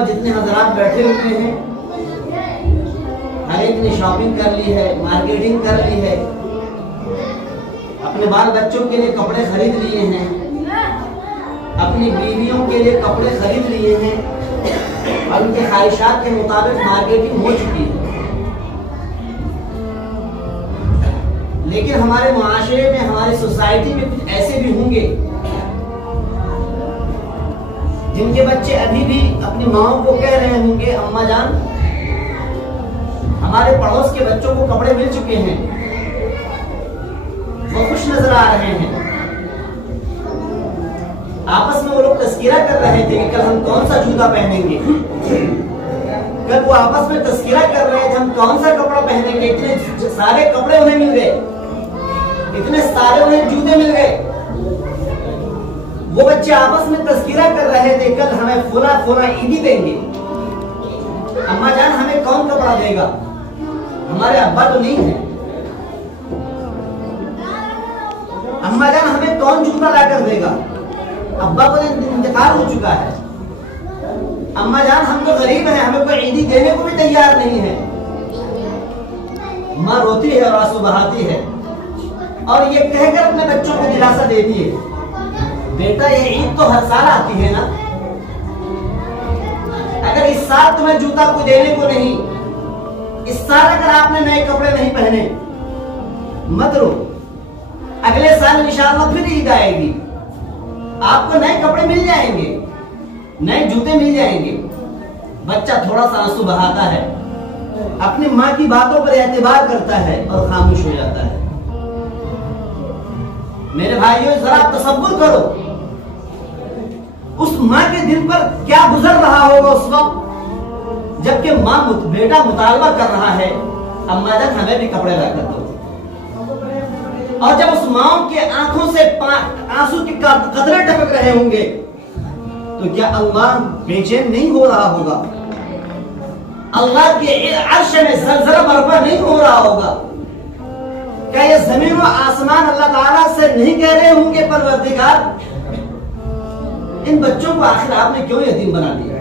पर जितने हजरात बैठे हुए हैं, हर एक ने शॉपिंग कर ली है, मार्केटिंग कर ली है, अपने बाल बच्चों के लिए कपड़े खरीद लिए हैं, अपनी बीवियों के लिए कपड़े खरीद लिए हैं और उनके ख्वाहिशात के मुताबिक मार्केटिंग हो चुकी है। लेकिन हमारे मुआशरे में, हमारी सोसाइटी में कुछ ऐसे भी होंगे जिनके बच्चे अभी भी अपनी माओ को कह रहे होंगे, अम्मा जान हमारे पड़ोस के बच्चों को कपड़े मिल चुके हैं, वो खुश नजर आ रहे हैं। आपस में वो लोग तस्कीरा कर रहे थे कि कल हम कौन सा जूता पहनेंगे, कल वो आपस में तस्कीरा कर रहे थे हम कौन सा कपड़ा पहनेंगे। इतने सारे कपड़े उन्हें मिल गए, इतने सारे उन्हें जूते मिल गए। वो बच्चे आपस में तस्कीरा कर रहे थे कल हमें फुला फुला ईदी देंगे, अम्मा जान हमें कौन कपड़ा देगा, हमारे अब्बा तो नहीं है, अम्मा जान हमें कौन जूता लाकर देगा, अब्बा को इंतकाल हो चुका है, अम्मा जान हम तो गरीब हैं, हमें कोई ईदी देने को भी तैयार नहीं है। माँ रोती है और आंसू बहाती है और ये कहकर अपने बच्चों को दिलासा देती है, बेटा ये ईद तो हर साल आती है ना, अगर इस साल तुम्हें जूता कोई देने को नहीं, इस साल अगर आपने नए कपड़े नहीं पहने मत रो, अगले साल इंशाअल्लाह फिर ईद आएगी, आपको नए कपड़े मिल जाएंगे, नए जूते मिल जाएंगे। बच्चा थोड़ा सा आंसू बहाता है, अपनी माँ की बातों पर एतबार करता है और खामोश हो जाता है। मेरे भाइयों जरा तसव्वुर करो उस माँ के दिल पर क्या गुजर रहा होगा उस वक्त जबकि माँ बेटा मुतालबा कर रहा है, अम्मा जान हमें भी कपड़े ला कर दो। और जब उस माँ के आंखों से आंसू के कतरे टपक रहे होंगे तो क्या अल्लाह बेचैन नहीं हो रहा होगा, अल्लाह के अर्श में ज़लज़ला बर्पा नहीं हो रहा होगा? क्या ये जमीन और आसमान अल्लाह ताला से नहीं कह रहे होंगे परवरदिगार इन बच्चों को आखिर आपने क्यों यतीम बना दिया?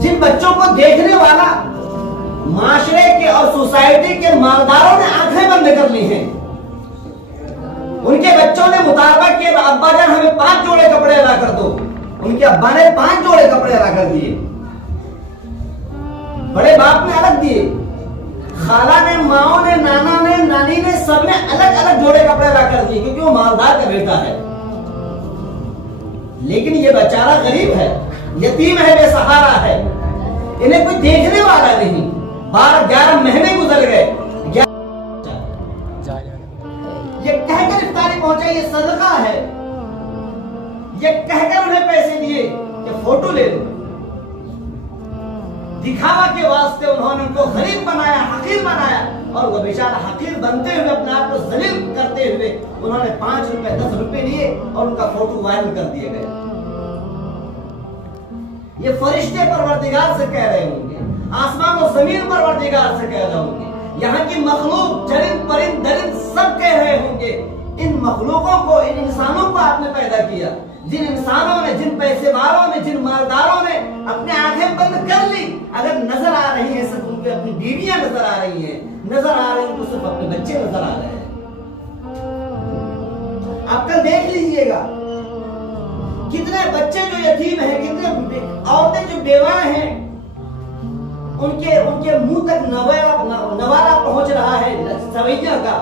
जिन बच्चों को देखने वाला माशरे के और सोसाइटी के मालदारों ने आंखें बंद कर ली हैं, उनके बच्चों ने मुतालबा किया अब्बा जान हमें 5 जोड़े कपड़े अदा कर दो, उनके अब्बा ने 5 जोड़े कपड़े अदा कर दिए, बड़े बाप ने अलग दिए, खाला ने, माओ ने, नाना ने, नानी ने, सबने अलग अलग जोड़े कपड़े ला कर दिए क्योंकि वो मालदार का बेटा है। लेकिन ये बेचारा गरीब है, यतीम है, बेसहारा है, इन्हें कोई देखने वाला नहीं। 12-11 महीने गुजर गए, ये कहकर इफ्तारी पहुंचा ये सदका है, ये कहकर उन्हें पैसे दिए कि फोटो ले लो, दिखावा के वास्ते उन्होंने उनको गरीब बनाया, हकीर बनाया और वो बेचारा हकीर बनते हुए अपने आप को जलील करते हुए उन्होंने 5 रुपए 10 रुपए लिए और उनका फोटो वायरल कर दिए गए। ये फरिश्ते परवरदिगार से कह रहे होंगे, आसमान और जमीन परवरदिगार से कह रहे होंगे, यहाँ की मखलूक चरिंद परिंद दरिंद सब कह रहे होंगे, इन मखलूकों को, इन इंसानों को आपने पैदा किया, जिन इंसानों ने, जिन पैसे वालों ने, जिन मालदारों ने अपने आंखें बंद कर ली, अगर नजर आ रही है सिर्फ उनकी अपनी बीवियां नजर आ रही हैं, नजर आ रही उनको सिर्फ अपने बच्चे नजर आ रहे हैं। आप कल देख लीजिएगा कितने बच्चे जो यतीम हैं, कितने औरतें जो बेवा हैं, उनके मुंह तक नवाला पहुंच रहा है सवैया का,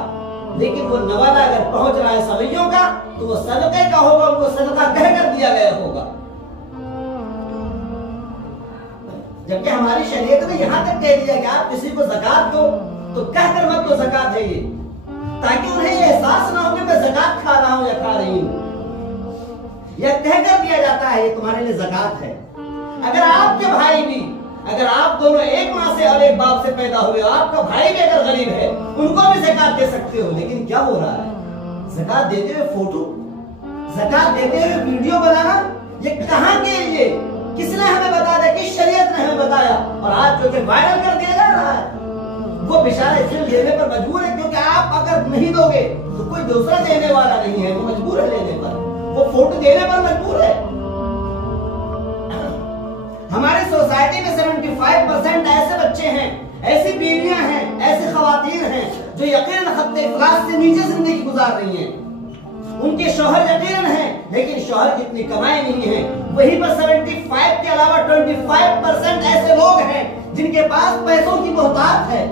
लेकिन वो नवाला अगर पहुंच रहा है सवैयों का तो वो सदके का होगा, उनको सदका कहकर दिया गया होगा। जबकि हमारी शरीयत ने यहां तक कह दिया कि आप किसी को ज़कात दो तो कहकर मत दो ज़कात है ये, ताकि उन्हें ये एहसास ना हो कि मैं ज़कात खा रहा हूं या खा रही हूं। यह कहकर दिया जाता है ये तुम्हारे लिए ज़कात है। अगर आपके भाई भी, अगर आप दोनों एक माँ से और एक बाप से पैदा हुए, आपका भाई भी अगर गरीब है उनको भी ज़कात दे सकते हो, लेकिन क्या हो रहा है? ज़कात देते हुए फोटो, ज़कात देते हुए वीडियो बनाना, ये कहाँ के लिए? किसने हमें बता दिया? किस शरीयत ने हमें बताया? और आज जो कि वायरल कर दिया जा रहा है वो बेचारा इसलिए लेने पर मजबूर है क्योंकि आप अगर नहीं दोगे तो कोई दूसरा देने वाला नहीं है, वो मजबूर है लेने पर, वो फोटो देने पर मजबूर है। 25% ऐसे बच्चे हैं, ऐसी बीवियां हैं, ऐसी खवातीन हैं जो यकीनन खत्ते इफलास से नीचे जिंदगी गुजार रही हैं। उनके शौहर यकीनन हैं, लेकिन शौहर की इतनी कमाई नहीं है। वहीं पर 75 के अलावा 25% ऐसे लोग हैं जिनके पास पैसों की मोहताज है,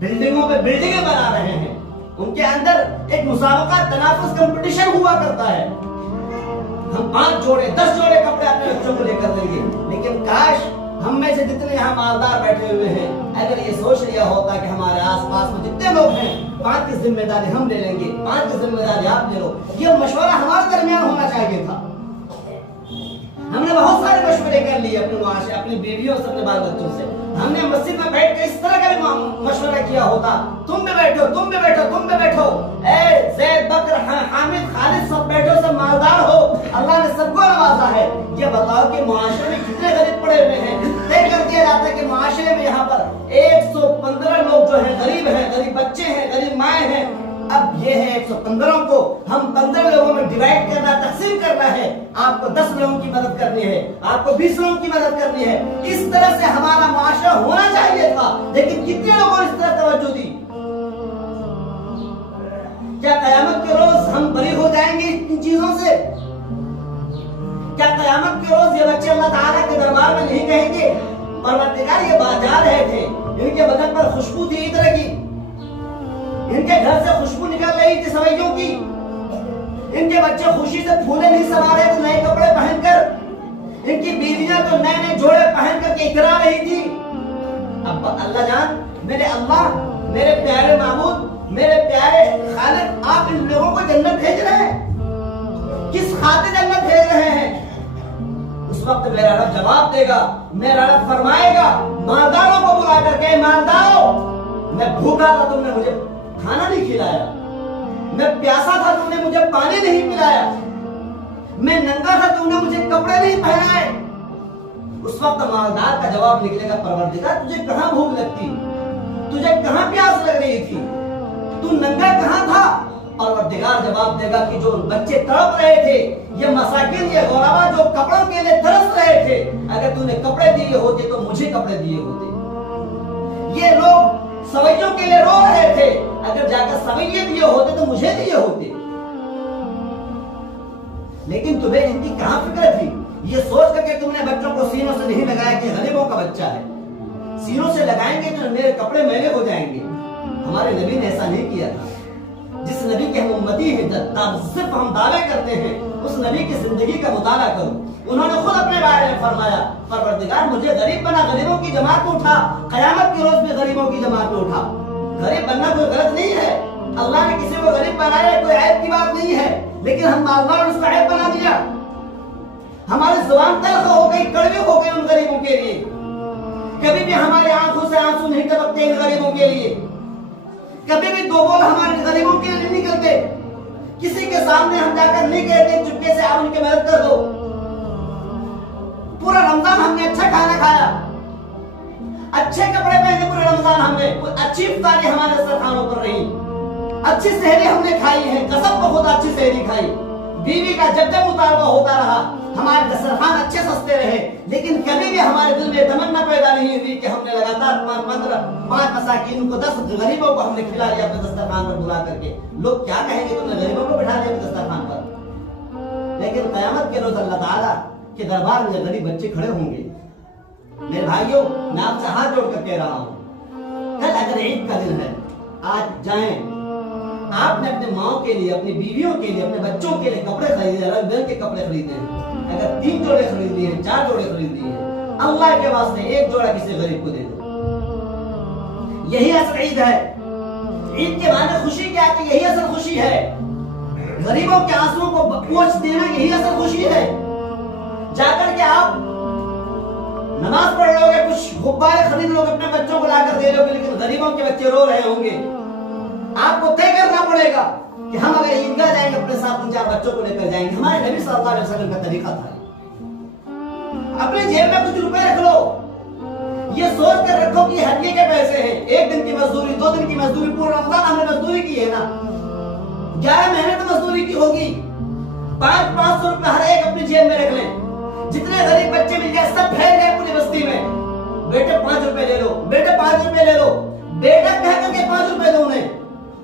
बिल्डिंगों पे बिल्डिंगें बना रहे हैं। उनके अंदर एक मुसाबका तनाफुस कंपटीशन हुआ करता है। हम 5 जोड़े 10 जोड़े कपड़े अपने बच्चों को लेकर लेंगे, लेकिन काश हम में से जितने यहाँ मालदार बैठे हुए हैं अगर ये सोच लिया होता कि हमारे आसपास में जितने लोग हैं 5 की जिम्मेदारी हम ले लेंगे, 5 की जिम्मेदारी आप ले लो। ये मशवरा हमारे दरमियान होना चाहिए था। हमने बहुत सारे मशवरे कर लिए अपने मुआशरे, अपनी बीवियों से, अपने बाल बच्चों से। हमने मस्जिद में बैठ कर इस तरह का भी मशवरा किया होता, तुम भी बैठो, तुम भी बैठो, तुम भी बैठो, ए ज़ैद, बकर, हामिद, खालिद सब बैठो, सब मालदार हो, अल्लाह ने सबको नवाजा है। ये बताओ कि मुआशरे में कितने गरीब पड़े हुए हैं। तय कर दिया जाता है कि मुआशरे में यहाँ पर 115 लोग जो है गरीब हैं, गरीब बच्चे हैं, गरीब माए हैं। अब ये है 115 को हम 15 लोगों में डिवाइड करना, तकसीम करना है। आपको 10 लोगों की मदद करनी है, आपको 20 लोगों की मदद करनी है। इस तरह से हमारा माशरा होना चाहिए था, लेकिन कितने लोगों ने इस तरह तवज्जो दी? क्या कयामत के रोज हम बरी हो जाएंगे इन चीजों से? क्या कयामत के रोज ये बच्चे अल्लाह ताला के दरबार में नहीं कहेंगे परवरदिगार ये बाजार रहे थे, इनके बदन पर खुशबू थी इत्र की, इनके घर से खुशबू निकल रही थी सवैयों की, इनके बच्चे खुशी से फूले नहीं समा रहे थे नए कपड़े पहनकर, इनकी बीवियां तो नए नए जोड़े पहन करके इकरा रही थी। अब अल्लाह जान, मेरे अल्लाह, मेरे प्यारे माबूद, मेरे प्यारे खालिक, आप इन लोगों को जन्नत भेज रहे हैं, किस खातिर जन्नत भेज रहे हैं? उस वक्त मेरा रब जवाब देगा, मेरा रब फरमाएगा मालदारों को बुला करके, मालदारों, मैं भूखा था, तुमने मुझे खाना नहीं खिलाया, मैं प्यासा था, तुमने मुझे पानी नहीं पिलाया, मैं नंगा था, तुमने मुझे कपड़े नहीं पहनाए। उस वक्त मालदार का जवाब निकलेगा, परवरदिगार तुझे कहां भूख लगती, तुझे कहां प्यास लग रही थी, तू नंगा कहां था? परवरदिगार जवाब देगा कि जो बच्चे तड़प रहे थे, ये मसाकिन, ये गौरबा जो कपड़ों के लिए तरस रहे थे, अगर तूने कपड़े दिए होते तो मुझे कपड़े दिए होते। ये लोग सवैयों के लिए रो रहे थे, अगर जाकर सवैये दिए होते तो मुझे दिए होते। लेकिन तुम्हें इनकी कहां फिक्र थी? ये सोच करके तुमने बच्चों को सीनों से नहीं लगाया कि गरीबों का बच्चा है। सीनों से लगाएंगे तो मेरे कपड़े मैले हो जाएंगे। हमारे नबी ने ऐसा नहीं किया था। जिस नबी के हम उम्मती हैं, सिर्फ हम दावे करते हैं, उस नबी की जिंदगी का मुताला करो। उन्होंने खुद अपने बारे में फरमाया, परवरदिगार मुझे गरीब बना, गरीबों की जमात में उठा, कयामत के रोज भी गरीबों की जमात में उठा। गरीब बनना कोई गलत नहीं है, अल्लाह ने किसी को गरीब बनाया, कोई ऐब की बात नहीं है, लेकिन हम मालदार उसको ऐब बना दिया। हमारी जुबान तल्ख हो गई, कड़वी हो गई उन गरीबों के लिए। कभी भी हमारी आंखों से आंसू नहीं टपकते इन गरीबों के लिए, कभी भी दो बोल हमारे गरीबों के लिए नहीं निकलते। किसी के सामने हम जाकर नहीं कहते चुपके से आप उनकी मदद कर दो। पूरा रमजान हमने अच्छा खाना खाया, अच्छे कपड़े पहने, पूरे रमजान हमने अच्छी इफ्तारी हमारे दस्तरखानों पर रही, अच्छी सहरी हमने खाई है, कसम को खुद अच्छी सहरी खाई, बीवी का जब जब मुतालबा होता रहा, हमारे दस्तरखान अच्छे सस्ते रहे। लेकिन कभी भी हमारे दिल में तमन्ना पैदा नहीं हुई कि हमने लगातार 5 मसाकीन को, 10 गरीबों को हमने खिला लिया अपने दस्तरखान पर बुला करके। लोग क्या कहेंगे, तुमने गरीबों को बिठा लिया अपने दस्तरखान पर। लेकिन कयामत के रोज अल्लाह ताला के दरबार में गरीब बच्चे खड़े होंगे। मेरे भाइयों, मैं आपसे हाथ जोड़ कर कह रहा हूँ, कल अगर ईद का दिन है, आज जाएं, आपने अपने माओ के लिए, अपनी बीवियों के लिए, अपने बच्चों के लिए कपड़े खरीदे, रंग बिरंग के कपड़े खरीदे हैं। अगर 3 जोड़े खरीद लिए, 4 जोड़े खरीद लिए, अल्लाह के वास्ते 1 जोड़ा किसी गरीब को दे दो। यही असल ईद है। ईद के माने खुशी क्या है? यही असल खुशी है। गरीबों के आंसुओं को पोंछ देना, यही असल खुशी है। जाकर के आप नमाज पढ़ लोगे, कुछ गुब्बारे खरीद लोगे, अपने बच्चों को लाकर दे लोगे, लेकिन गरीबों के बच्चे रो रहे होंगे। आपको तय करना पड़ेगा कि हम अगर ईदगाह जाएंगे, अपने साथ 3-4 बच्चों को लेकर जाएंगे। हमारे नबी सल्लल्लाहु अलैहि वसल्लम का तरीका था। अपने जेब में कुछ रुपए रख लो, ये सोच कर रखो कि हदिये के पैसे हैं, 1 दिन की मजदूरी, 2 दिन की मजदूरी, पूरा रमजान हमने मजदूरी की है ना, 11 महीने तो मजदूरी की होगी। 500-500 रुपए हर एक अपनी जेब में रख लें। जितने गरीब बच्चे मिल जाए सब फैल गए पूरी बस्ती में, बेटे 5 रुपए ले लो, बेटे 5 रुपए ले लो, बेटा कह करके 5 रुपए दो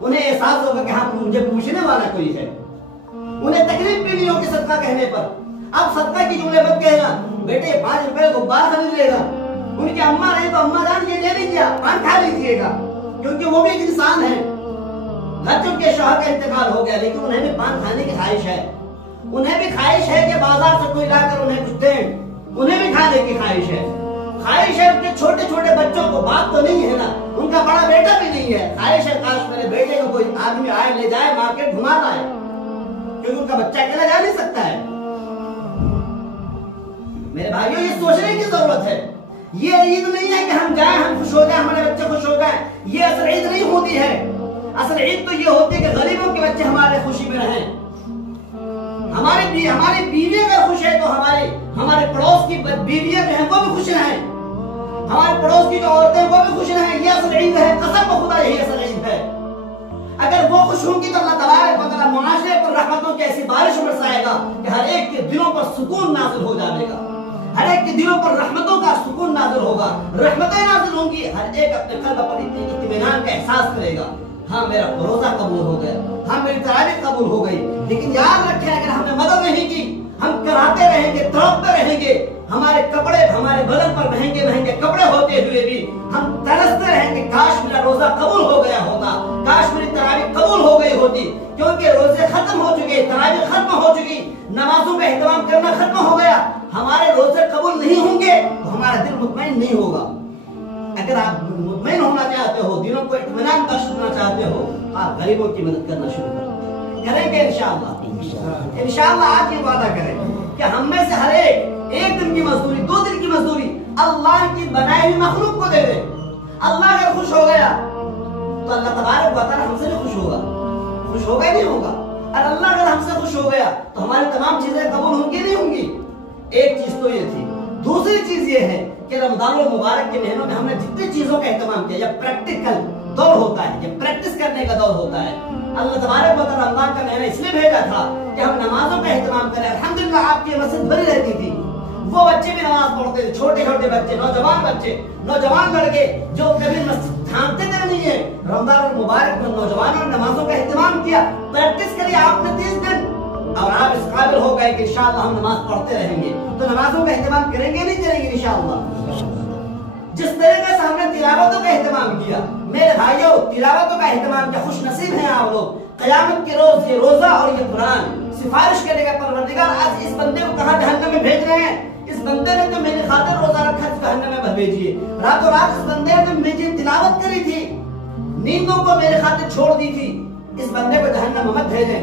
उन्हें एहसास होगा कि हाँ मुझे पूछने वाला कोई है। उन्हें तकलीफ भी नहीं होगी सदका कहने पर। अब सदका की जुमले मत कहना, बेटे 5 रुपए गुब्बारा खरीद लेगा, उनकी अम्मा नहीं तो अम्मा जान ये ले लीजिए, पान खा लीजिएगा, क्योंकि वो भी एक इंसान है। घर चुके शौहर का इंतकाल हो गया, लेकिन उन्हें भी पान खाने की ख्वाहिश है, उन्हें भी ख्वाहिश है कि बाजार से कोई लाकर उन्हें कुछ दे, उन्हें भी खाने की ख्वाहिश है। ख्वाहिश है उनके छोटे छोटे बच्चों को, बाप तो नहीं है ना, उनका बड़ा बेटा भी नहीं है, ख्वाहिश है काश मेरे बेटे को कोई आदमी आए ले जाए मार्केट घुमा लाए, क्योंकि उनका बच्चा अकेला जा नहीं सकता है। मेरे भाइयों ये सोचने की जरूरत है। ये ईद नहीं है कि हम जाए हम खुश हो जाए, हमारे बच्चे खुश हो जाए, ये असल ईद नहीं होती है। असल ईद तो ये होती है कि गरीबों के बच्चे हमारे खुशी में रहें। हमारी बीवी अगर खुश है तो हमारे पड़ोस की बीवियां जो है वो भी खुश रहें, हमारे पड़ोस की जो औरतें वो भी खुश रहें। ये असल ईद है, कसम खुदा यही असल ईद है। अगर वो खुश होंगी तो अल्लाह तबारक व तआला मुआशरे पर रहमतों की ऐसी बारिश बरसाएगा कि हर एक के दिलों पर सुकून नाज़िल हो जाएगा, हर एक के दिलों पर रहमतों का सुकून नाज़िल होगा, रहमतें नाज़िल होंगी, हर एक अपने कल्ब पर इत्मीनान का एहसास करेगा, हाँ मेरा रोजा कबूल हो गया, हाँ मेरी तरावी कबूल हो गई। लेकिन याद रखें अगर हमने मदद नहीं की, हम कराते रहेंगे, तड़पते रहेंगे, हमारे कपड़े हमारे बदन पर महंगे महंगे कपड़े होते हुए भी हम तरसते रहेंगे, काश मेरा रोजा कबूल हो गया होता, काश मेरी तरावी कबूल हो गई होती। क्योंकि रोजे खत्म हो चुके, तरावी खत्म हो चुकी, नमाजों का एहतमाम करना खत्म हो गया, हमारे रोजे कबूल नहीं होंगे तो हमारा दिल मुतमईन नहीं होगा। अगर आप मुतमईन होना चाहते हो, दिलों को इत्मीनान बख्शना चाहते हो, आप गरीबों की मदद करना शुरू करेंगे इंशाअल्लाह। इंशाअल्लाह आप ये वादा करें कि हम में से हर एक दिन की मजदूरी, 2 दिन की मजदूरी अल्लाह की बनाई हुई मखलूक को दे दे। अल्लाह अगर खुश हो गया तो अल्लाह तबारक व तआला हमसे भी खुश होगा, खुश होगा नहीं होगा। और अल्लाह अगर हमसे खुश हो गया तो हमारी तमाम चीजें कबूल होंगी नहीं होंगी। एक चीज तो ये थी। दूसरी चीज ये है कि रमजान मुबारक के महीनों में हमने जितनी चीजों का एहतमाम किया, जब प्रैक्टिकल दौर होता है, जब प्रैक्टिस करने का दौर होता है, अल्लाह तबारक व तआला रमजान का महीना इसलिए भेजा था कि हम नमाजों का एहतमाम करें। अल्हम्दुलिल्लाह आपकी मस्जिद भरी रहती थी, वो बच्चे भी नमाज पढ़ते थे, छोटे छोटे बच्चे, नौजवान लड़के जो कभी मस्जिद थामते थे नहीं है। रमजान मुबारक में नौजवानों ने नमाजों का एहतमाम किया, प्रैक्टिस करी आपने 30 दिन, और आप इस काबिल हो गए कि इंशाअल्लाह हम नमाज पढ़ते रहेंगे। तो नमाजों का एहतमाम करेंगे नहीं करेंगे इंशाअल्लाह। जिस तरीके से हमने तिलावतों का एहतमाम किया, मेरे भाइयों तिलावतों का एहतमाम किया, खुश नसीब हैं आप लोग। क़यामत के रोज ये रोजा और ये कुरान सिफारिश करेगा, परवरदिगार आज इस बंदे को कहां जहन्नम में भेज रहे हैं, इस बंदे ने तो मेरी खातिर रोजा रखा, इसको जहन्नम में भेजिए। रातों रात इस बंदे ने मेरी तिलावत करी थी, नींदों को मेरे खातिर छोड़ दी थी, इस बंदे को जहन्नम में मत भेजें।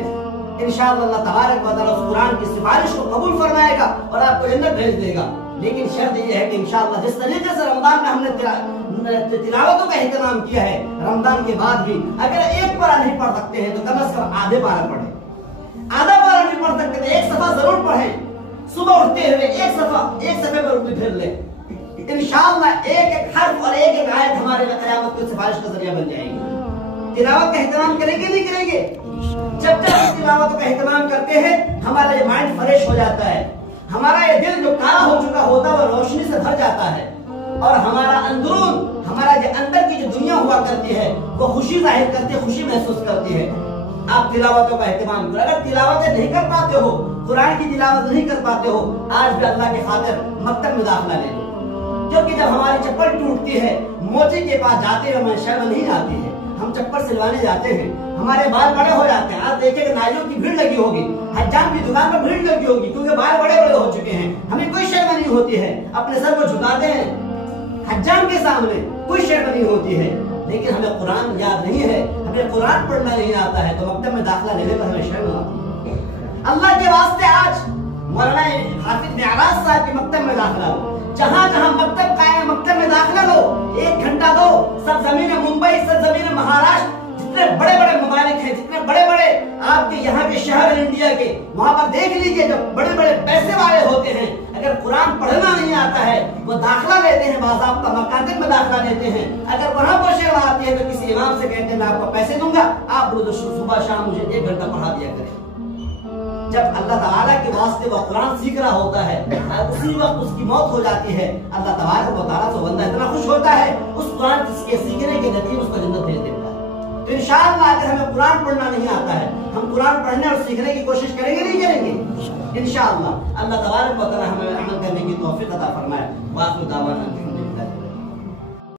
इंशाअल्लाह अल्लाह तबारक व तआला उस कुरान की सिफारिश को कबूल फरमाएगा और आपको जन्नत भेज देगा। लेकिन शर्त यह है कि इंशाअल्लाह जिस तरीके से रमजान में हमने तिलावतों का एहतमाम किया है, रमजान के बाद भी अगर एक पारा नहीं पढ़ सकते हैं तो कम से कम आधे पारा पढ़ें। आधा पारा नहीं पढ़ सकते तो एक सफा जरूर पढ़ें। सुबह उठते हुए एक सफे पर उठ फिर ले, इंशाअल्लाह एक हर्फ और एक आयत हमारे लिए क़यामत की सिफारिश का जरिया बन जाएगी। तिलावत का एहतमाम करेंगे नहीं करेंगे? जब तक हम तिलावत का एहतमाम करते हैं हमारा ये माइंड फ्रेश हो जाता है, हमारा ये दिल जो काला हो चुका होता है वो रोशनी से भर जाता है, और हमारा अंदरून, हमारा जो अंदर की जो दुनिया हुआ करती है वो खुशी जाहिर करती है, खुशी महसूस करती है। आप तिलावतों का एहतमाम करो। अगर तिलावतें नहीं कर पाते हो, कुरान की तिलावत नहीं कर पाते हो, आज भी अल्लाह के खातिर मकतब में दाखिला ले लो, क्योंकि जब हमारी चप्पल टूटती है मोची के पास जाते हुए हमें शर्म नहीं आती है। हम चप्पल सिलवाने जाते हैं, हमारे बाल बड़े हो जाते हैं। आज देखिए नाइयों की भीड़ लगी होगी, हज्जाम की दुकान पर भीड़ लगी होगी, क्योंकि बाल बड़े बड़े हो चुके हैं। हमें कोई शर्म नहीं होती है, अपने सर को झुकाते हैं हज्जाम के सामने, कोई शर्म नहीं होती है। लेकिन हमें कुरान याद नहीं है, हमें कुरान पढ़ना नहीं आता है, तो मकतब में दाखिला लेने पर हमें शर्म आती है। अल्लाह के वास्ते आज मौलाना हाफिज मेराज साहब के मकतब में दाखिला लो, जहाँ जहाँ मकतब कायम मकतब में दाखिला लो, 1 घंटा दो। सब जमीन मुंबई, सब जमीन महाराष्ट्र, जितने बड़े बड़े ममालिक हैं, जितने बड़े बड़े आपके यहाँ के शहर इंडिया के, वहाँ पर देख लीजिए जो बड़े बड़े पैसे वाले होते हैं, अगर कुरान पढ़ना नहीं आता है वो दाखिला लेते हैं, बाज़ाब्ता मकातिब में दाखिला लेते हैं। अगर वहाँ पर शर्म आती है तो किसी इमाम से कहते हैं मैं आपको पैसे दूंगा, आप रोज सुबह शाम मुझे 1 घंटा पढ़ा दिया करें। जब अल्लाह ताला के वास्ते वो कुरान सीख रहा होता है, उसी वक्त उसकी मौत हो जाती है, अल्लाह तबारक व तआला से बंदा इतना कुरान पढ़ना नहीं आता है, हम कुरान पढ़ने और सीखने की कोशिश करेंगे नहीं करेंगे इंशाअल्लाह। अल्लाह तबारक व तआला हमें अमल करने की तौफीक अता फरमाए। वाखिर दावाना